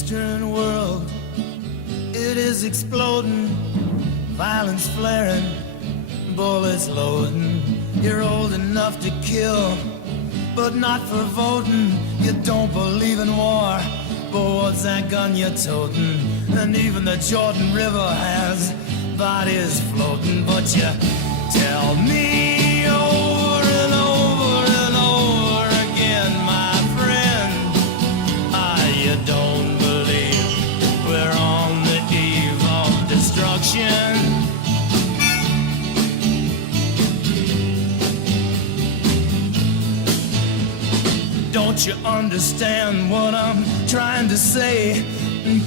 Eastern world, it is exploding, violence flaring, bullets loading. You're old enough to kill, but not for voting. You don't believe in war, but what's that gun you're toting? And even the Jordan River has bodies floating. But you tell me over and over and over again, my friend, you don't believe we're on the eve of destruction. Don't you understand what I'm trying to say?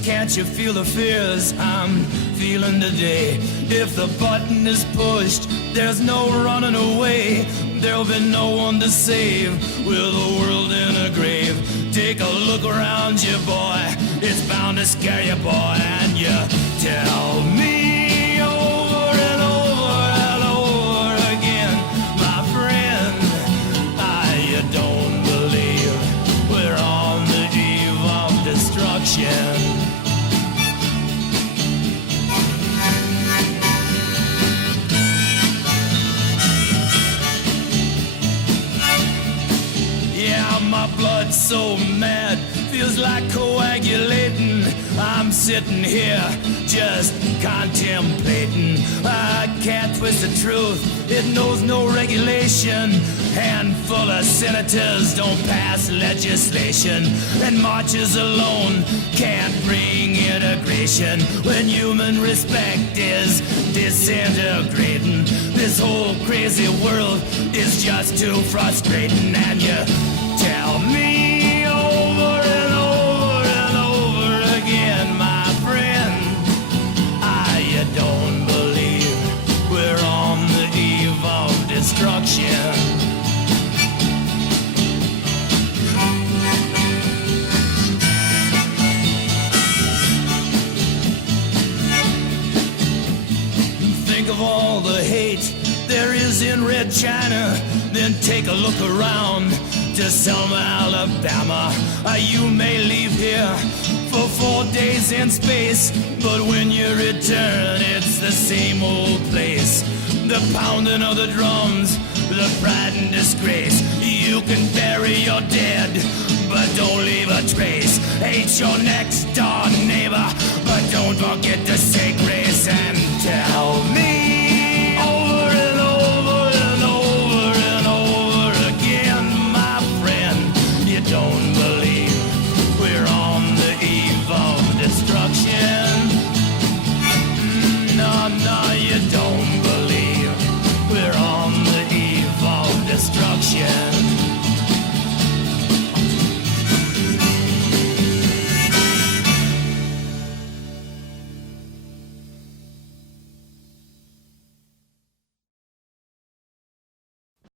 Can't you feel the fears I'm feeling today? If the button is pushed, there's no running away. There'll be no one to save with the world in a grave. Take a look around you, boy. It's bound to scare you, boy. And you tell me over and over and over again, my friend, you don't believe we're on the eve of destruction. My blood's so mad, feels like coagulating. I'm sitting here just contemplating. I can't twist the truth, it knows no regulation. Handful of senators don't pass legislation, and marches alone can't bring integration. When human respect is disintegrating, this whole crazy world is just too frustrating. And you tell me over and over and over again, my friend, you don't believe we're on the eve of destruction. Think of all the hate there is in Red China, then take a look around to Selma, Alabama. You may leave here for 4 days in space, but when you return, it's the same old place. The pounding of the drums, the pride and disgrace. You can bury your dead, but don't leave a trace. Hate your next door neighbor, but don't forget to say